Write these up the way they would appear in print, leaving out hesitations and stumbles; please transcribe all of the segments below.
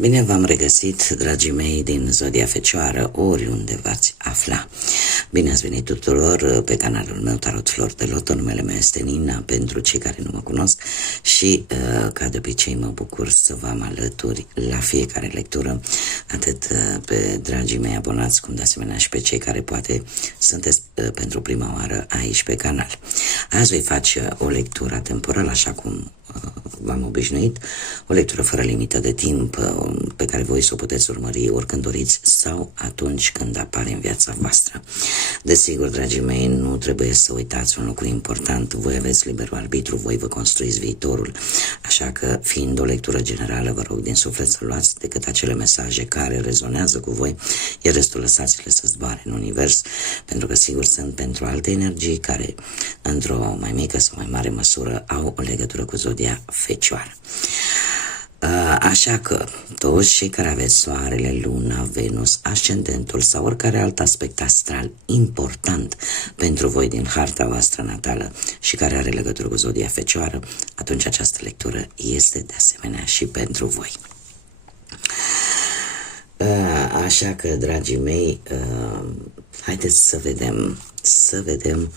Bine v-am regăsit, dragii mei din Zodia Fecioară, oriunde v-ați afla. Bine ați venit tuturor pe canalul meu Tarot Flori de Loto. Numele meu este Nina, pentru cei care nu mă cunosc, și ca de obicei mă bucur să vă am alături la fiecare lectură, atât pe dragii mei abonați, cum de asemenea și pe cei care poate sunteți pentru prima oară aici pe canal. Azi voi face o lectură temporală, așa cum v-am obișnuit, o lectură fără limită de timp, pe care voi să o puteți urmări oricând doriți sau atunci când apare în viața voastră. Desigur, dragii mei, nu trebuie să uitați un lucru important: voi aveți liberul arbitru, voi vă construiți viitorul, așa că, fiind o lectură generală, vă rog din suflet să luați decât acele mesaje care rezonează cu voi, iar restul lăsați-le să zboare în univers, pentru că sigur sunt pentru alte energii care, într-o mai mică sau mai mare măsură, au o legătură cu Zodia Fecioară. Așa că toți cei care aveți soarele, luna, Venus, ascendentul sau oricare alt aspect astral important pentru voi din harta voastră natală și care are legătură cu Zodia Fecioară, atunci această lectură este de asemenea și pentru voi. Așa că, dragii mei, haideți să vedem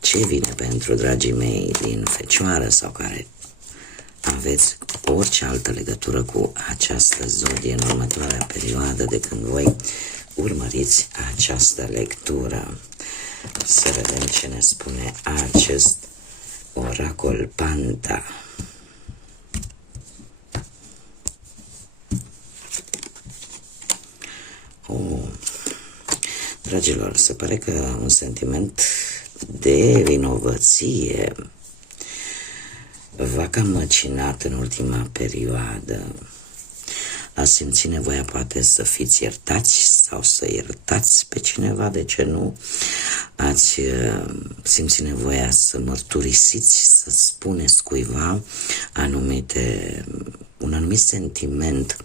ce vine pentru dragii mei din Fecioară sau care aveți orice altă legătură cu această zodie în următoarea perioadă de când voi urmăriți această lectură. Să vedem ce ne spune acest oracol Panta. Dragilor, se pare că un sentiment de vinovăție v-a cam măcinat în ultima perioadă. Ați simțit nevoia poate să fiți iertați sau să iertați pe cineva, de ce nu? Ați simțit nevoia să mărturisiți, să spuneți cuiva un anumit sentiment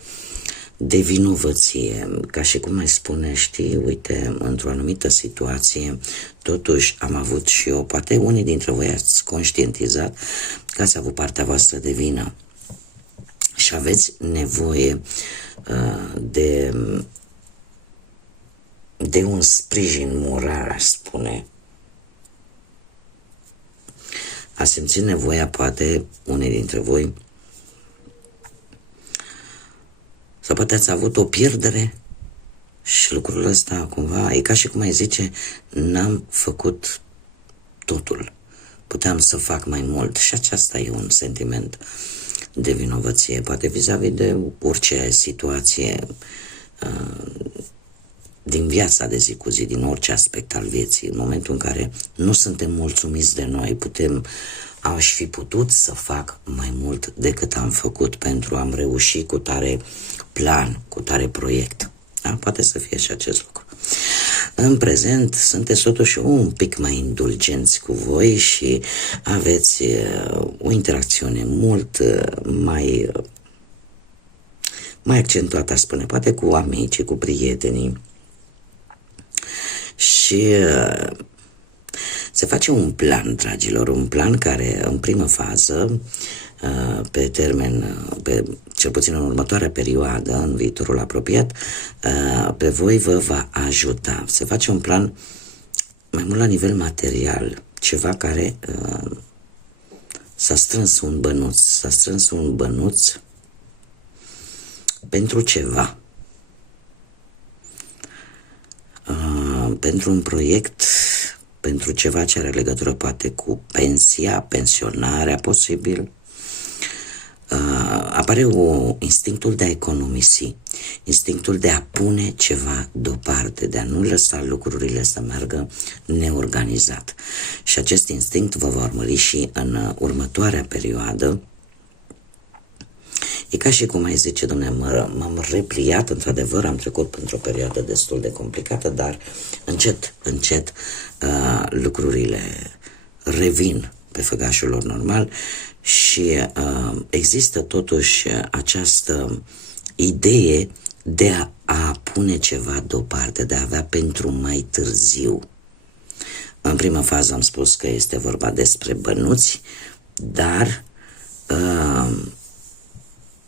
de vinovăție, ca și cum mai spune, știi, uite, într-o anumită situație, totuși am avut și eu, poate unii dintre voi ați conștientizat că ați avut partea voastră de vină și aveți nevoie de un sprijin moral, aș spune. Ați simțit nevoia, poate, unii dintre voi, sau poate ați avut o pierdere și lucrul ăsta cumva e ca și cum ai zice: n-am făcut totul, puteam să fac mai mult. Și aceasta e un sentiment de vinovăție, poate vis-a-vis de orice situație din viața de zi cu zi, din orice aspect al vieții. În momentul în care nu suntem mulțumiți de noi, aș fi putut să fac mai mult decât am făcut pentru a-mi reuși cu tare plan, cu tare proiect. Da? Poate să fie și acest lucru. În prezent sunteți totuși un pic mai indulgenți cu voi și aveți o interacțiune mult mai accentuată, aș spune, poate cu amicii, cu prietenii. Și se face un plan, dragilor, un plan care în primă fază, pe termen, cel puțin în următoarea perioadă, în viitorul apropiat, pe voi vă va ajuta. Se face un plan mai mult la nivel material, ceva care s-a strâns un bănuț pentru ceva. Pentru un proiect, pentru ceva ce are legătură poate cu pensia, pensionarea posibil. Apare instinctul de a economisi, instinctul de a pune ceva deoparte, de a nu lăsa lucrurile să meargă neorganizat. Și acest instinct vă va urmări și în următoarea perioadă. E ca și cum ai zice: dom'le, m-am repliat, într-adevăr, am trecut printr-o perioadă destul de complicată, dar încet lucrurile revin pe făgașul lor normal și există totuși această idee de a pune ceva deoparte, de a avea pentru mai târziu. În prima fază am spus că este vorba despre bănuți, dar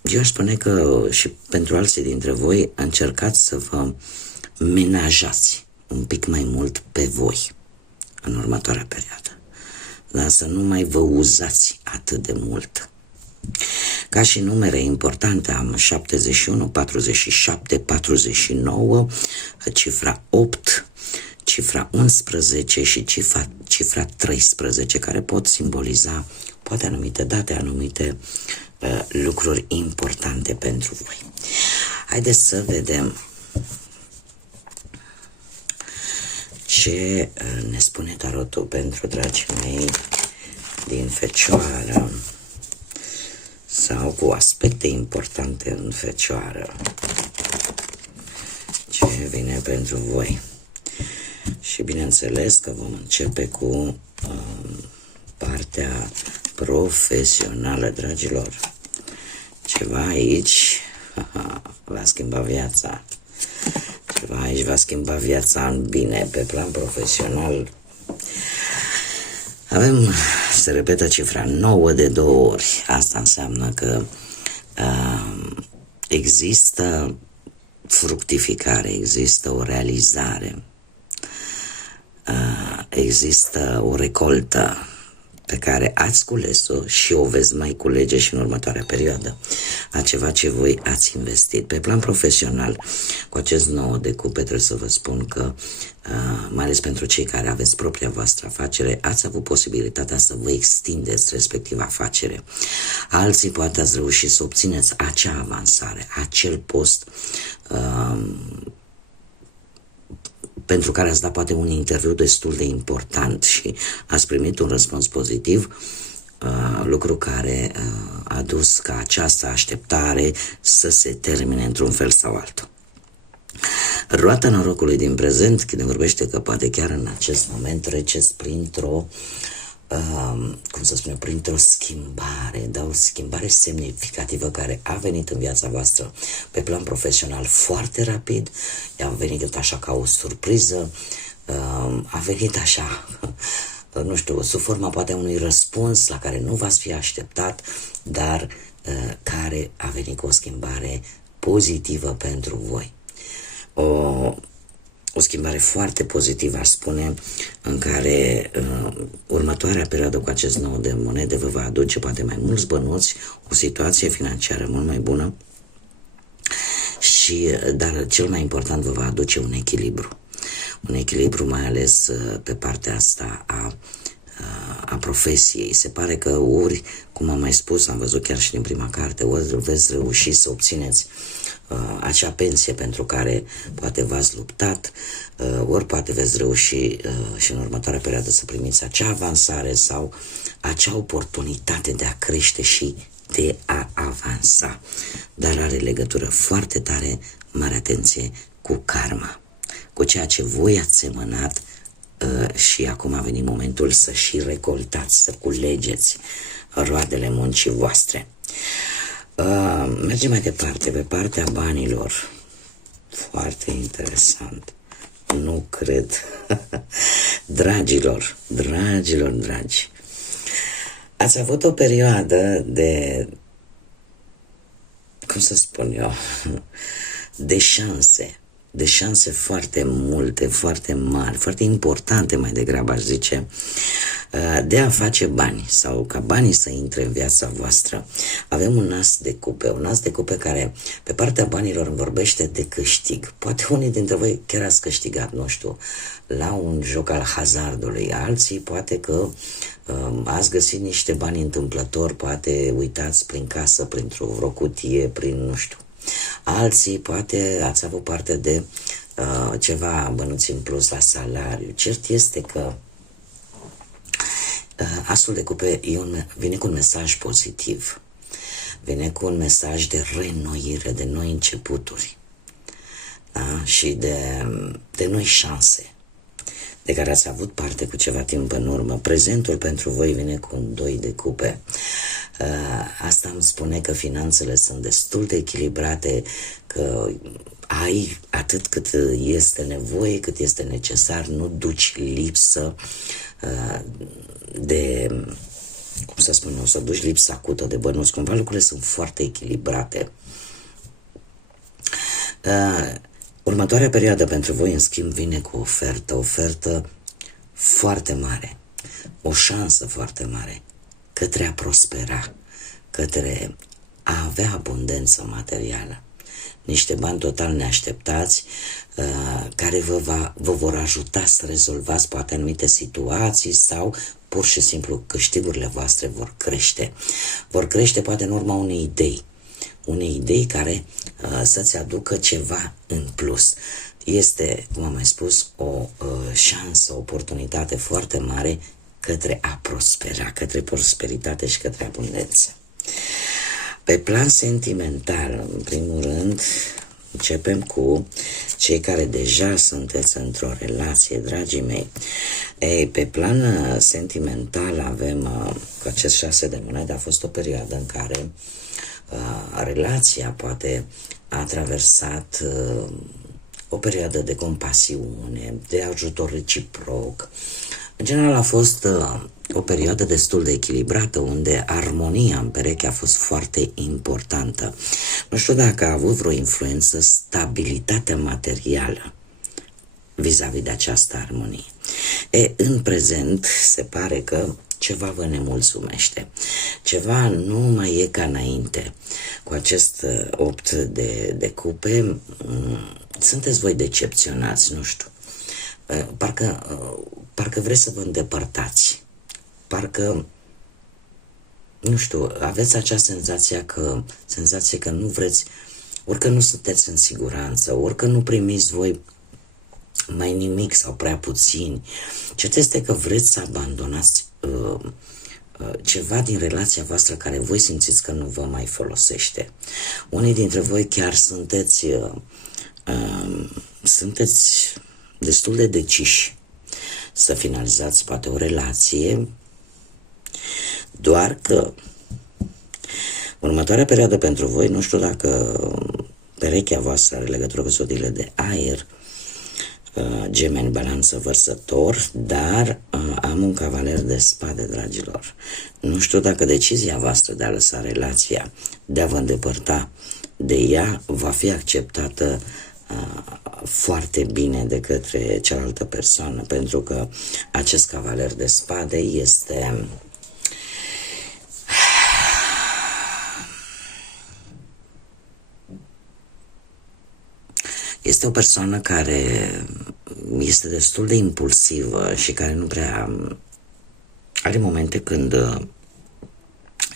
eu aș spune că și pentru alții dintre voi încercați să vă menajați un pic mai mult pe voi în următoarea perioadă. Dar să nu mai vă uzați atât de mult. Ca și numere importante am 71, 47, 49, cifra 8, cifra 11 și cifra 13, care pot simboliza poate anumite date, anumite lucruri importante pentru voi. Haideți să vedem ce ne spune tarotul pentru dragii mei din Fecioară sau cu aspecte importante în Fecioară. Ce vine pentru voi? Și bineînțeles că vom începe cu partea profesională, dragilor. Ceva aici va schimba viața. Ceva aici va schimba viața în bine. Pe plan profesional avem, se repetă cifra 9 de 2 ori. Asta înseamnă că există fructificare, există o realizare, există o recoltă pe care ați cules-o și o veți mai culege și în următoarea perioadă a ceva ce voi ați investit. Pe plan profesional, cu acest 9 de cupe, trebuie să vă spun că, mai ales pentru cei care aveți propria voastră afacere, ați avut posibilitatea să vă extindeți respectiva afacere. Alții poate ați reușit să obțineți acea avansare, acel post pentru care ați dat poate un interviu destul de important și ați primit un răspuns pozitiv, lucru care a dus ca această așteptare să se termine într-un fel sau altul. Roata norocului din prezent, când vorbește că poate chiar în acest moment treceți printr-o printr-o schimbare, dar o schimbare semnificativă care a venit în viața voastră pe plan profesional foarte rapid, a venit așa ca o surpriză, a venit așa, nu știu, sub forma poate unui răspuns la care nu v-ați fi așteptat, dar care a venit cu o schimbare pozitivă pentru voi. O schimbare foarte pozitivă, aș spune, în care următoarea perioadă cu acest 9 de monede vă va aduce poate mai mulți bănuți, o situație financiară mult mai bună dar cel mai important vă va aduce un echilibru. Un echilibru mai ales pe partea asta a profesiei. Se pare că ori, cum am mai spus, am văzut chiar și din prima carte, ori veți reuși să obțineți acea pensie pentru care poate v-ați luptat, ori poate veți reuși și în următoarea perioadă să primiți acea avansare sau acea oportunitate de a crește și de a avansa. Dar are legătură foarte tare, mare atenție, cu karma, cu ceea ce voi ați semănat și acum a venit momentul să și recoltați, să culegeți roadele muncii voastre. Mergem mai departe, pe partea banilor. Foarte interesant. Nu cred. Dragilor, dragi, ați avut o perioadă de, cum să spun eu, de șanse foarte multe, foarte mari, foarte importante mai degrabă, aș zice, de a face bani sau ca banii să intre în viața voastră. Avem un as de cupe care pe partea banilor îmi vorbește de câștig. Poate unii dintre voi chiar ați câștigat, nu știu, la un joc al hazardului, alții poate că ați găsit niște bani întâmplători, poate uitați prin casă, vreo cutie, prin nu știu. Alții poate ați avut parte de ceva bănuți în plus la salariu. Cert este că asul de cupe vine cu un mesaj pozitiv, vine cu un mesaj de reînnoire, de noi începuturi, da? Și de noi șanse de care ați avut parte cu ceva timp în urmă. Prezentul pentru voi vine cu un 2 de cupe. Asta îmi spune că finanțele sunt destul de echilibrate, că ai atât cât este nevoie, cât este necesar, nu duci lipsă cum să spun, o să duci lipsa acută de bănuți, cumva lucrurile sunt foarte echilibrate. Următoarea perioadă pentru voi, în schimb, vine cu o ofertă foarte mare, o șansă foarte mare către a prospera, către a avea abundență materială. Niște bani total neașteptați care vă vor ajuta să rezolvați poate anumite situații sau pur și simplu câștigurile voastre vor crește. Vor crește poate în urma unei idei care să-ți aducă ceva în plus. Este, cum am mai spus, o șansă, o oportunitate foarte mare către a prospera, către prosperitate și către abundență. Pe plan sentimental, în primul rând, începem cu cei care deja sunteți într-o relație, dragii mei. Ei, pe plan sentimental avem, cu acest 6 de monede, a fost o perioadă în care relația poate a traversat o perioadă de compasiune, de ajutor reciproc. În general a fost o perioadă destul de echilibrată, unde armonia în pereche a fost foarte importantă. Nu știu dacă a avut vreo influență stabilitatea materială vis-a-vis de această armonie. În prezent se pare că ceva vă nemulțumește. Ceva nu mai e ca înainte. Cu acest 8 de cupe, sunteți voi decepționați, nu știu. Parcă vreți să vă îndepărtați. Parcă, nu știu, aveți acea senzație că nu vreți, orică nu sunteți în siguranță, orică nu primiți voi mai nimic sau prea puțini. Cert este că vreți să abandonați ceva din relația voastră care voi simțiți că nu vă mai folosește. Unii dintre voi chiar sunteți destul de deciși să finalizați poate o relație, doar că următoarea perioadă pentru voi, nu știu dacă perechea voastră are legătură cu zodiile de aer, Gemeni, Balanță, Vărsător, dar am un cavaler de spade, dragilor. Nu știu dacă decizia voastră de a lăsa relația, de a vă îndepărta de ea, va fi acceptată foarte bine de către cealaltă persoană, pentru că acest cavaler de spade este o persoană care este destul de impulsivă și care nu prea are momente când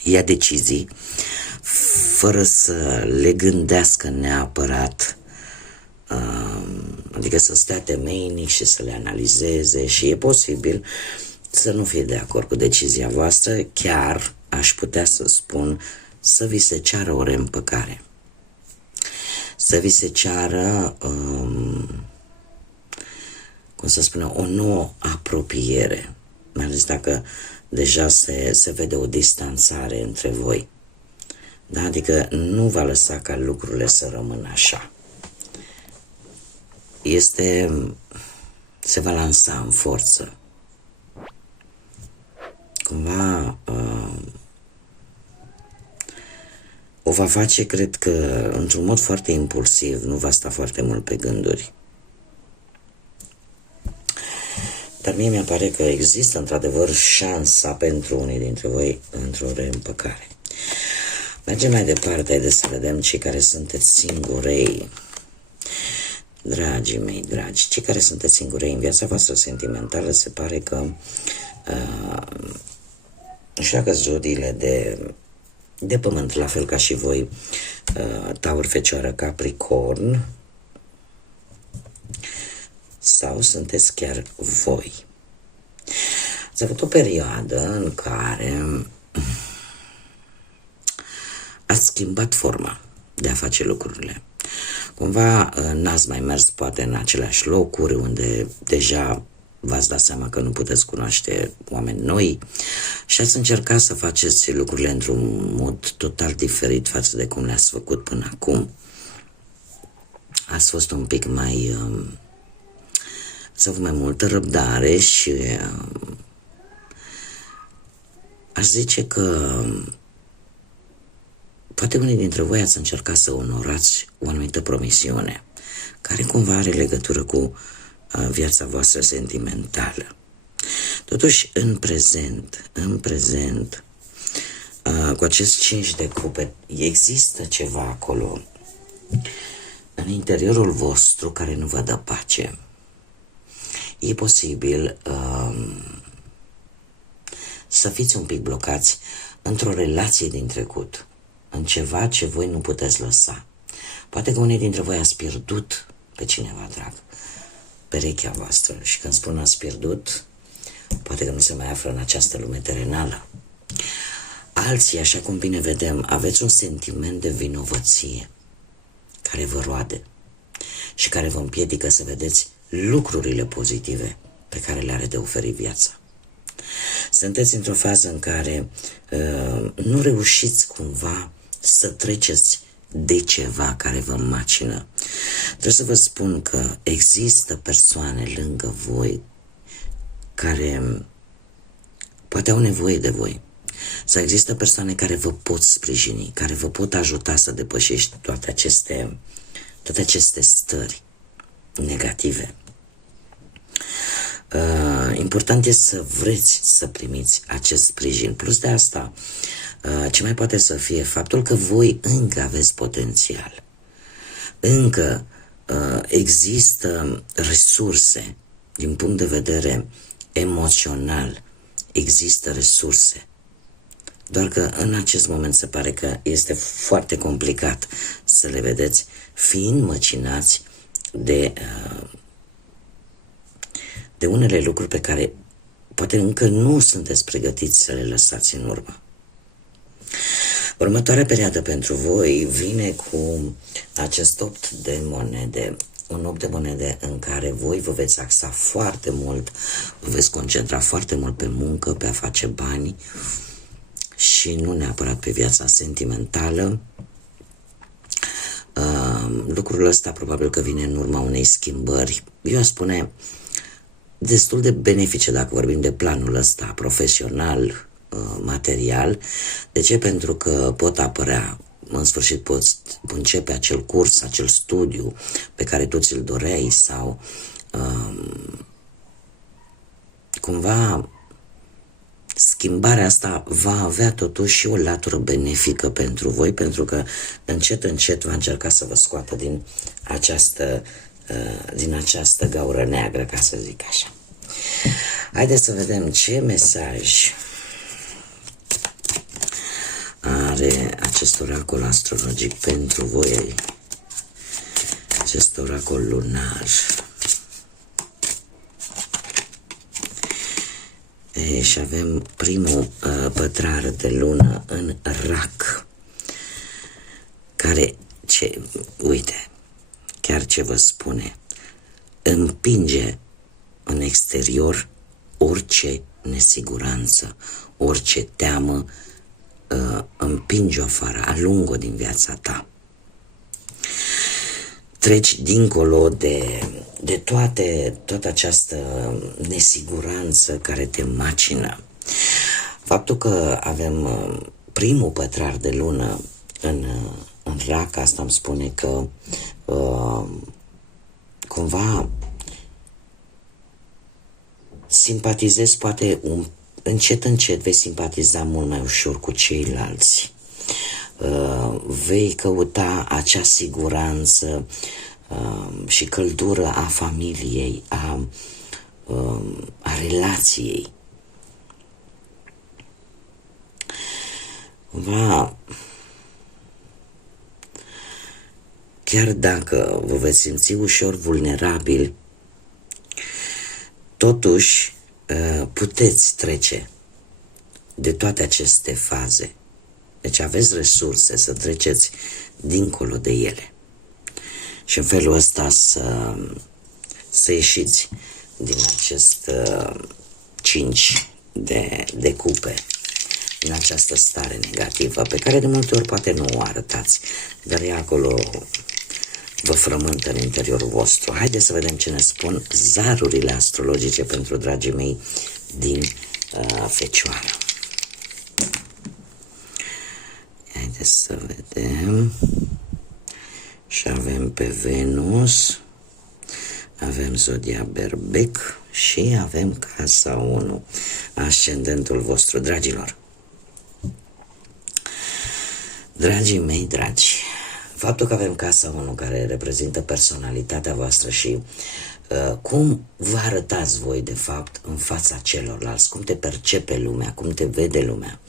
ia decizii fără să le gândească neapărat, adică să stea temeinic și să le analizeze, și e posibil să nu fie de acord cu decizia voastră, chiar aș putea să spun să vi se ceară o reîmpăcare, să vi se ceară, cum să spunem, o nouă apropiere, mai ales dacă deja se vede o distanțare între voi. Da? Adică nu va lăsa ca lucrurile să rămână așa. Se va lansa în forță. Cumva o va face, cred că, într-un mod foarte impulsiv, nu va sta foarte mult pe gânduri. Dar mie mi-apare că există într-adevăr șansa pentru unii dintre voi într-o reîmpăcare. Mergem mai departe, haideți să vedem cei care sunteți singurei. Dragii mei dragi, cei care sunteți singurei în viața voastră sentimentală, se pare că nu știu dacă zodiile de pământ, la fel ca și voi, Taur, Fecioară, Capricorn, sau sunteți chiar voi. Ați avut o perioadă în care ați schimbat forma de a face lucrurile. Cumva n-ați mai mers poate în aceleași locuri unde deja v-ați dat seama că nu puteți cunoaște oameni noi și ați încercat să faceți lucrurile într-un mod total diferit față de cum le-ați făcut până acum. Ați fost un pic mai... ați avut mai multă răbdare și aș zice că poate unii dintre voi ați încercat să onorați o anumită promisiune care cumva are legătură cu viața voastră sentimentală. Totuși, în prezent, cu acest 5 de cupe, există ceva acolo în interiorul vostru care nu vă dă pace. E posibil să fiți un pic blocați într-o relație din trecut, în ceva ce voi nu puteți lăsa. Poate că unii dintre voi ați pierdut pe cineva drag, perechea voastră, și când spun ați pierdut, poate că nu se mai află în această lume terenală. Alții, așa cum bine vedem, aveți un sentiment de vinovăție care vă roade și care vă împiedică să vedeți lucrurile pozitive pe care le are de oferit viața. Sunteți într-o fază în care nu reușiți cumva să treceți de ceva care vă macină. Trebuie să vă spun că există persoane lângă voi care poate au nevoie de voi. Sau există persoane care vă pot sprijini, care vă pot ajuta să depășești toate aceste stări negative. Important este să vreți să primiți acest sprijin. Plus de asta, ce mai poate să fie faptul că voi încă aveți potențial. Încă există resurse din punct de vedere emoțional. Există resurse. Doar că în acest moment se pare că este foarte complicat să le vedeți, fiind măcinați de unele lucruri pe care poate încă nu sunteți pregătiți să le lăsați în urmă. Următoarea perioadă pentru voi vine cu acest 8 de monede, un 8 de monede în care voi vă veți axa foarte mult, vă veți concentra foarte mult pe muncă, pe a face bani și nu neapărat pe viața sentimentală. Lucrul ăsta probabil că vine în urma unei schimbări, eu aș spune destul de benefice dacă vorbim de planul ăsta profesional, material. De ce? Pentru că pot apărea, în sfârșit poți începe acel curs, acel studiu pe care tu ți-l doreai sau cumva schimbarea asta va avea totuși și o latură benefică pentru voi, pentru că încet, încet va încerca să vă scoată din această gaură neagră, ca să zic așa. Haideți să vedem ce mesaj are acest oracol astrologic pentru voi, acest oracol lunar. Și avem primul pătrar de lună în Rac, care, uite, chiar ce vă spune, împinge în exterior orice nesiguranță, orice teamă, împinge-o afară, alungă-o din viața ta. Treci dincolo de toată această nesiguranță care te macină. Faptul că avem primul pătrar de lună în Rac, asta îmi spune că cumva simpatizezi, poate încet, încet vei simpatiza mult mai ușor cu ceilalți. Vei căuta acea siguranță și căldură a familiei, a relației. Chiar dacă vă veți simți ușor vulnerabil, totuși puteți trece de toate aceste faze. Deci aveți resurse să treceți dincolo de ele. Și în felul ăsta să ieșiți din acest 5 de cupe, din această stare negativă, pe care de multe ori poate nu o arătați, dar e acolo, vă frământă în interiorul vostru. Haideți să vedem ce ne spun zarurile astrologice pentru dragii mei din Fecioară. Să vedem. Și avem pe Venus, avem zodia Berbec și avem casa 1, ascendentul vostru, dragilor. Dragii mei dragi, faptul că avem casa 1 care reprezintă personalitatea voastră și cum vă arătați voi de fapt în fața celorlalți, cum te percepe lumea, cum te vede lumea,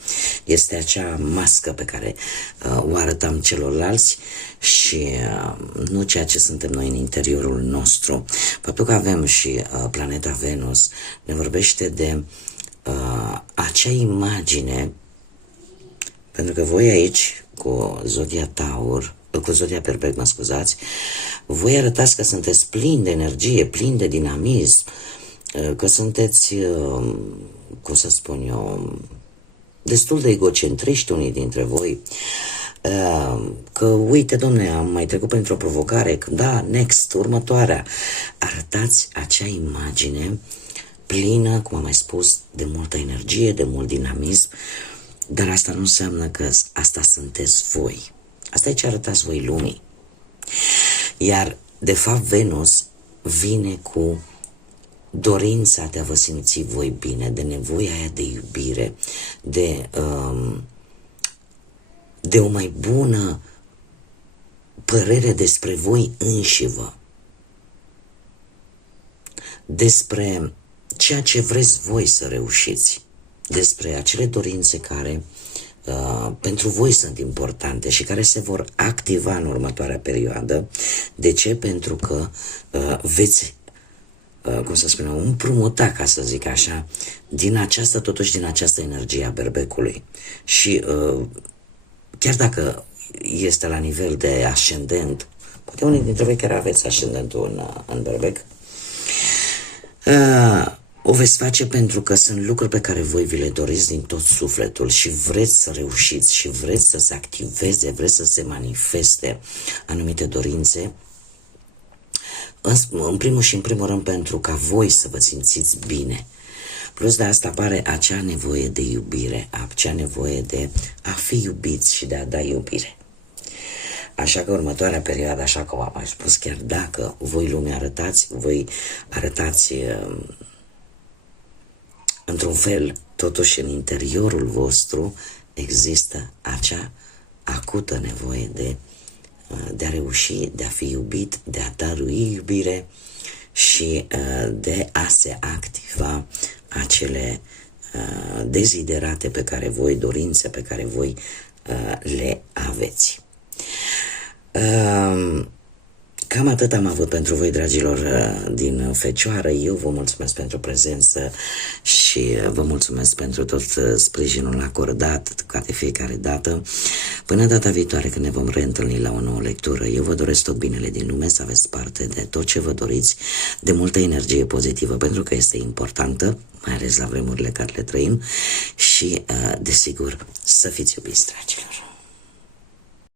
este acea mască pe care o arătăm celorlalți și nu ceea ce suntem noi în interiorul nostru. Faptul că avem și planeta Venus ne vorbește de acea imagine, pentru că voi aici cu zodia Taur, cu zodia Berbec, mă scuzați, voi arătați că sunteți plini de energie, plini de dinamism, că sunteți, cum să spun eu, destul de egocentriști unii dintre voi, că uite, domne, am mai trecut printr-o provocare, da, next, următoarea. Arătați acea imagine plină, cum am mai spus, de multă energie, de mult dinamism, dar asta nu înseamnă că asta sunteți voi. Asta e ce arătați voi lumii. Iar, de fapt, Venus vine cu dorința de a vă simți voi bine, de nevoia aia de iubire, de o mai bună părere despre voi înșivă, despre ceea ce vreți voi să reușiți, despre acele dorințe care pentru voi sunt importante și care se vor activa în următoarea perioadă. De ce? Pentru că veți, cum să spunem, împrumuta, ca să zic așa, totuși din această energie a berbecului. Și chiar dacă este la nivel de ascendent, poate unii dintre voi chiar aveți ascendentul în berbec, o veți face pentru că sunt lucruri pe care voi vi le doriți din tot sufletul și vreți să reușiți și vreți să se activeze, vreți să se manifeste anumite dorințe, în primul și în primul rând pentru ca voi să vă simțiți bine. Plus de asta apare acea nevoie de iubire, acea nevoie de a fi iubiți și de a da iubire. Așa că următoarea perioadă, așa cum am mai spus, chiar dacă voi lume voi arătați într-un fel, totuși în interiorul vostru există acea acută nevoie de a reuși, de a fi iubit, de a dărui iubire și de a se activa acele deziderate pe care voi, dorințe pe care voi le aveți. Cam atât am avut pentru voi, dragilor, din Fecioară. Eu vă mulțumesc pentru prezență și vă mulțumesc pentru tot sprijinul acordat ca de fiecare dată. Până data viitoare, când ne vom reîntâlni la o nouă lectură, eu vă doresc tot binele din lume, să aveți parte de tot ce vă doriți, de multă energie pozitivă, pentru că este importantă, mai ales la vremurile care le trăim și, desigur, să fiți iubiți, dragilor.